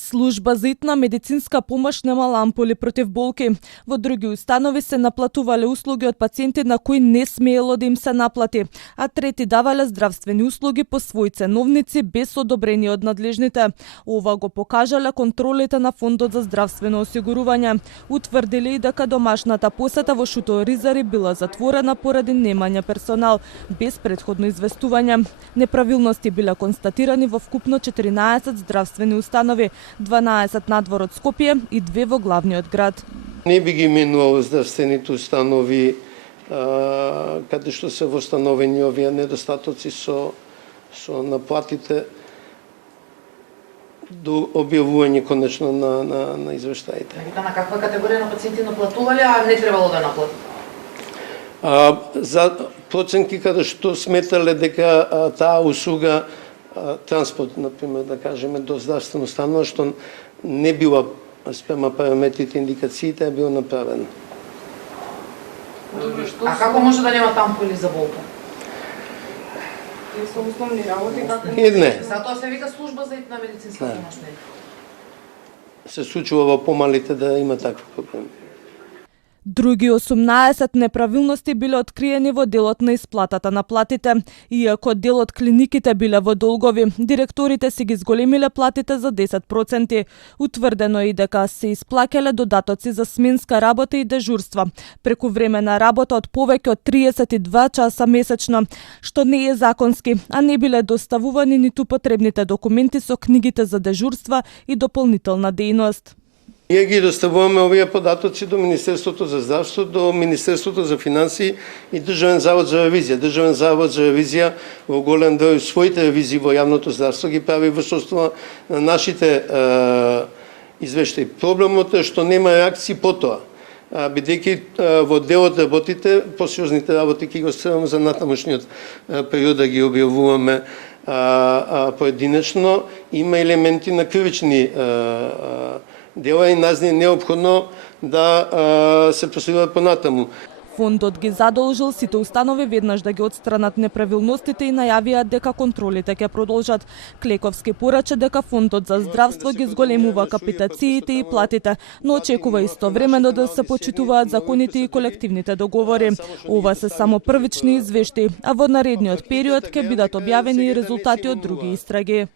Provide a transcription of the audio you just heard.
Служба за итна медицинска помош немала ампули против болки. Во други установи се наплатувале услуги од пациенти на кои не смеело да им се наплати, а трети давале здравствени услуги по своји ценовници без одобрение од надлежните. Ова го покажале контролите на Фондот за здравствено осигурување. Утврдиле и дека домашната посета во Шуто Ризари била затворена поради немање персонал, без претходно известување. Неправилности биле констатирани во вкупно 14 здравствени установи, 12 надвор од Скопје и 2 во главниот град. Не би ги именувал здравствените установи каде што се востановени овие недостатоци со наплатите до објавување конечно на извештаите. На каква категорија на пациенти наплатувале, а не требало да наплатат? За проценки каде што сметале дека таа услуга транспорт, например, да кажеме, до здравствено установа, што не била спрема параметрите, индикациите, е било направено. А како може да нема ампули за болка? Се основни работи како? Не. Затоа се вика служба за итна медицинска помош, не? Се случува во помалите да има такви проблеми. Други 18 неправилности биле откриени во делот на исплатата на платите. Иако дел од клиниките биле во долгови, директорите си ги зголемиле платите за 10%. Утврдено и дека се исплаќале додатоци за сменска работа и дежурства, преку време на работа од повеќе од 32 часа месечно, што не е законски, а не биле доставувани ниту потребните документи со книгите за дежурства и дополнителна дејност. Ние ги доставуваме овие податоци до Министерството за здравство, до Министерството за финансии и Државен завод за ревизија. Државен завод за ревизија во голем дел своите ревизии во јавното здравство ги прави во состојба на нашите извештаи. Проблемот е што нема реакции по тоа. Бидејќи во делот работите, посериозните работи ќе го оставаме за натамошниот период да ги објавуваме поединечно, има елементи на кривични дела и нас не е неопходно да се проследуваат понатаму. Фондот ги задолжил сите установи веднаш да ги отстранат неправилностите и најавија дека контролите ќе продолжат. Клековски порача дека Фондот за здравство ги зголемува капитациите и платите, но очекува истовремено да се почитуваат законите и колективните договори. Ова се само првични извештаи, а во наредниот период ќе бидат објавени и резултати од други истраги.